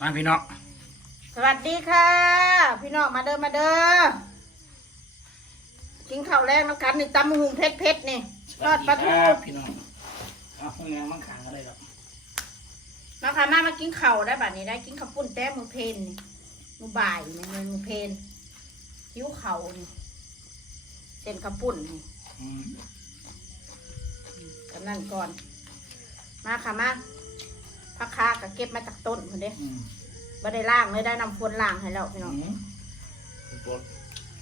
มาพี่น้องสวัสดีค่ะ พี่น้องมาเด้อมาเด้อกินข้าวแรกน้ำกันนี่ตำหุงเพชรเพชรนี่ทอดปลาทูสวัสครับพี่น้องเอาห้องงานมั่งขังอะไรครับมาค่ะมามากินข้าวได้บัดนี้ได้กินข้าวปุ้นแต้มมือเพนนี่มือบ่ายนี่มือมือเพนคิ้วเข่านี่เส้นข้าวปุ้นนี่อืมกำนั่นก่อน มาค่ะมา พักคากับเก็บมาจากต้นคนเด้อืมบ่ได้ล่างเลยได้นำฝนล่างให้แล้วพี่น้องอืมต้น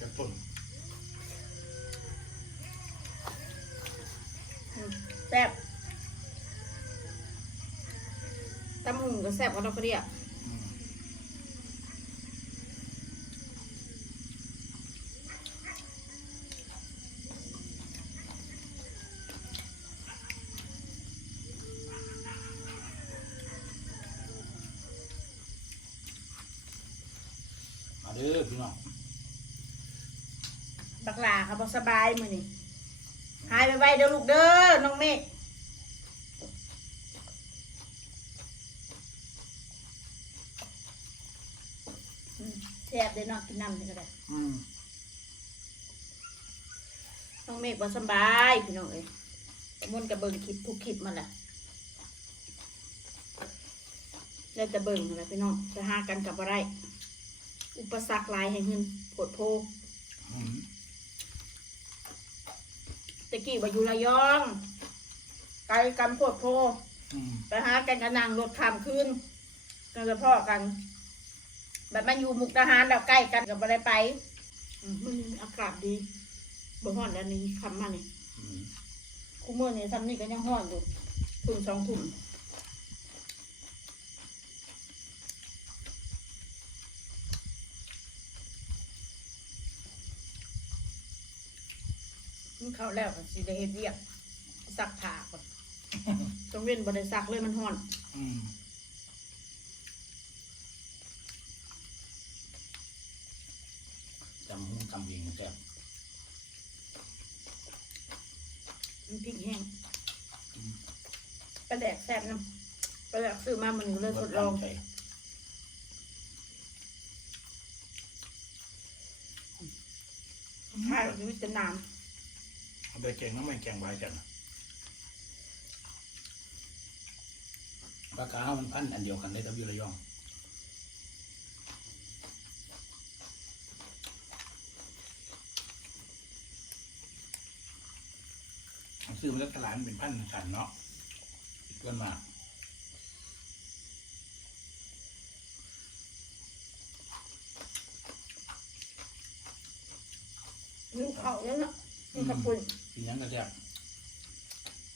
จะต้นอืมแซ่บตำหุงก็แซ่บกว่าเราก็เรียก เด้อพี่น้องบักหลาค่ะบสบายมือนี่หายไปไวเด้อลูกเด้อน้องเมฆแซ่บเลยเนาะกินน้ำนี่ก็ได้อืมน้องเมฆบอสบายพี่น้องเอ้ยมุนกับเบิ่งคลิปทุกคลิปมาแหละแล้วแต่เบิ่งนั่นแหละพี่น้องจะหากันกับอะไร อุปสรรคหลายให้เงินโผดโพอืมตะกี้ว่าอยู่ระยองไกลกันโพดโพอืมไปหากันกันนางรถข้ามคืนกันจะพ่อกันแบบมันอยู่มุกดาหารแล้วใกล้กันกับอะไรไปอืมมันอากาศดีบ่ฮ้อนแล้วนี่คำมานี่อืมคู่เมื่อนี่ทำนี่ก็ยังฮ้อนอยู่ทุ่มสองทุ่ม เข้าแล้วก็สิได้เฮ็ดเวียกซักผ้าก่อนต้องเว้นบ่ได้ซักเลยมันฮ้อน อืมจำหุ้งจำเองแซ่บมันพริกแห้งปลาแดกแซ่บน้ำปลาแดกซื้อมามันก็เลยทดลองใส่ใช่วิจนามเอา ไปแกงน้ำมันแกงใบกันปลากามันพันอันเดียวกันได้กับยูระยองซื้อมาจากตลาดมันเป็นพันกันเนาะกินมานิ้วเขาแล้วเนะมันกระปุน กินยังก็แซ่บ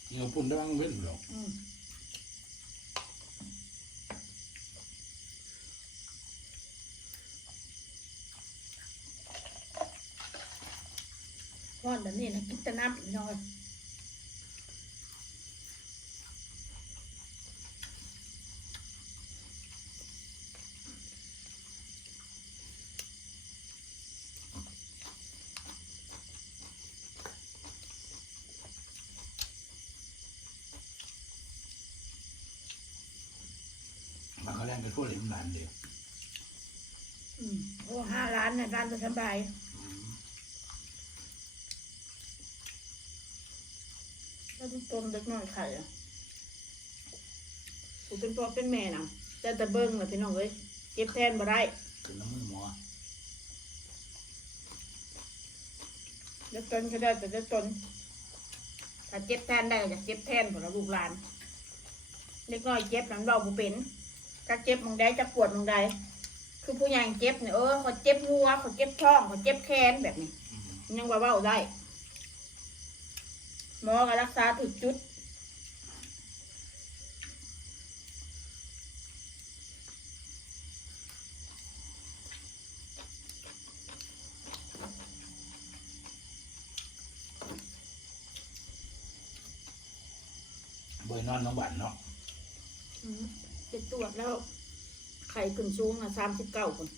กินกับปุ่นได้บ้างเว้นหรอกอืมร้อนแบบนี้นะกินแต่น้ำอีกหน่อย มาเขาแรงไปทั่วเลยมันหลานเดียวอืมโอ้ห้าล้านเนี่ยร้านจะสบายถ้าดูต้นเล็กน้อยไข่อะกูเป็นพ่อเป็นแม่นะแต่แต่เบิ้งนะพี่น้องเอ้ยเก็บแทนบ่ได้เป็นน้ำมือหมอเด็กตนก็ได้แต่เด็กตนถ้าเจ็บแทนได้ก็อยากเจ็บแทนผลลูกหลานเล็กน้อยเจ็บหลังเราบุเป็น ถ้าเจ็บมองใดจะปวดมองใดคือผู้ใหญ่เจ็บเนี่ยเออเขาเจ็บหัวเขาเจ็บท้องเขาเจ็บแขนแบบนี้อืมยังว่าเว้าได้หมอก็รักษาถูกจุดเบยนอนน้องบันเนาะอืม ไปตรวจแล้ว ไข่ขึ้นสูงอะสามสิบเก้าคน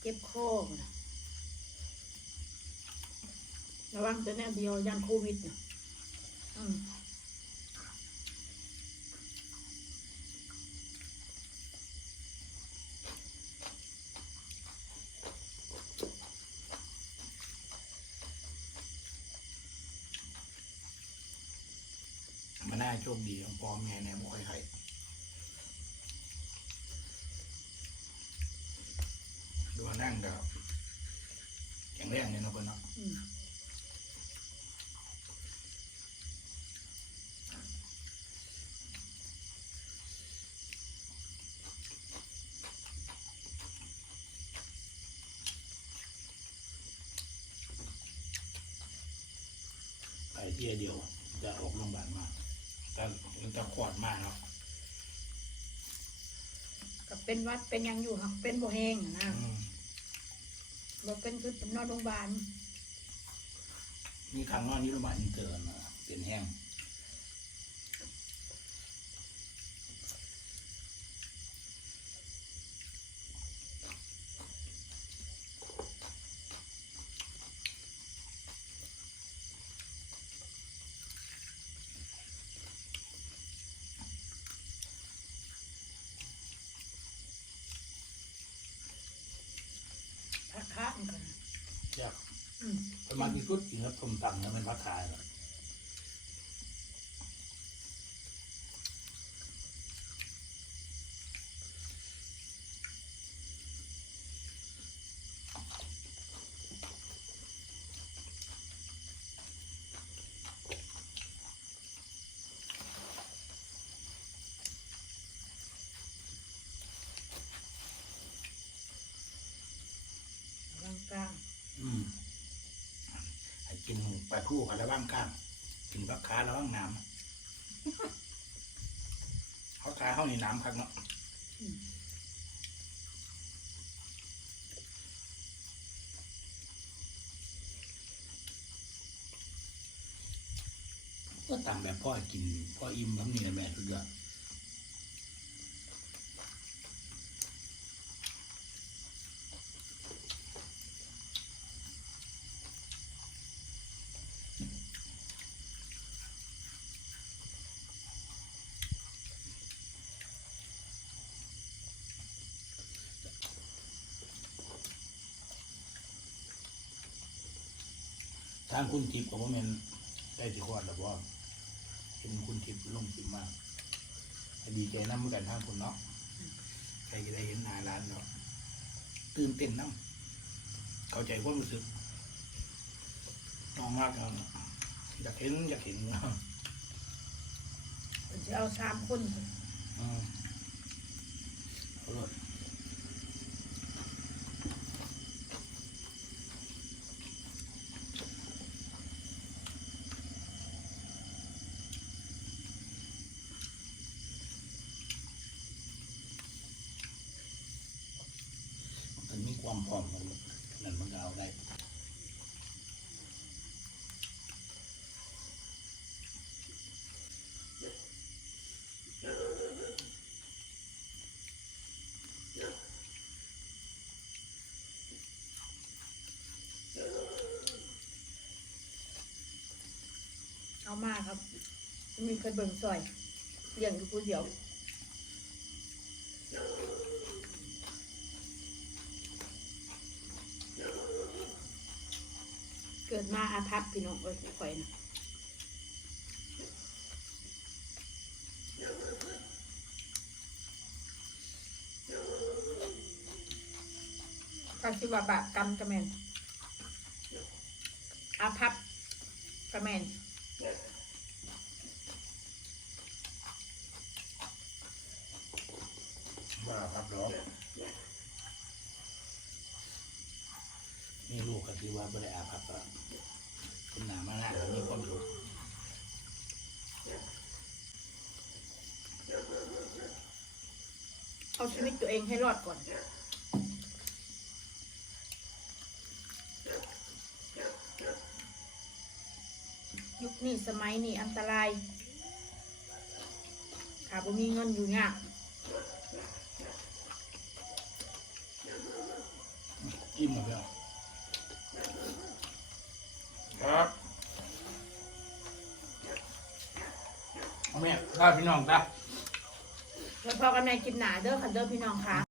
เจ็บคอนะระวังแต่แน่เดียวยันโควิดนะอืม โชคดีของพ่อแม่เนี่ยบ่ค่อยไข่ดูว่านั่งกับแข็งแรงเลยเนาะเพิ่นเนาะอืมไปเที่ยวเดียวจะออกโรงพยาบาลมา แต่มันจะขอดมากเนาะก็เป็นหวัดเป็นหยังอยู่ค่ะเป็นบ่แห้งอะนะอืมบ่เป็นคือตำนอนโรงพยาบาล มีครั้งนอนนี้โรงพยาบาลอินเตอร์นะเป็นแห้ง พักค้างกันยากอืมประมาณที่สุดกินกับต้มตำเนี่ยมันพักทายเนาะร่างกลาง อืมให้กินป ลาทูกับระว่างก้างถึงบักขาระว่างน้ำเขาขายเขานี่น้ำครับเนาะก็ตามแบบพ่อกิน พ่ออิ่มทั้งนี้แม่ทุกอย่าง ทางคุณทิพย์กับว่าแมันได้ที่คลอดแล้วว่าเป็นคุณทิพย์ลงสิมมากก็ดีใจน้ำเหมือนกันทางคุณเนาะใครจะได้เห็นหน้าร้านเนาะตื่นเต้นน้ำเข้าใจความรู้สึกน้องมากแล้วเนาะอยากเห็นอยากเห็นเนาะเพิ่นสิเอาสามคนอืมเอาเลย มันมีความพร้อมของมันนั่นมันก็เอาได้เอามากครับ มีเคยเบิ่งซอยเลี้ยงอยู่ผู้เดียว เกิดมาอาภัพพี่น้องเอ้ยข่อยนะก็คิดว่าบาปกรรมกระแมนอาภัพกระแมนว่าครับหรอนี่ลูกก็ ที่ว่าไม่ได้อาภัพอะคุณหนามาหน้ามีความสุขเอาชีวิตตัวเองให้รอดก่อน ยุคนี้สมัยนี้อันตรายถ้าบ่มีเงินอยู่ยากอิ่มหมดแล้ว เอาแม่ข้าพี่น้องจ้ะแล้วพอกันในคลิปหนาเด้อค่ะเด้อพี่น้องค่ะ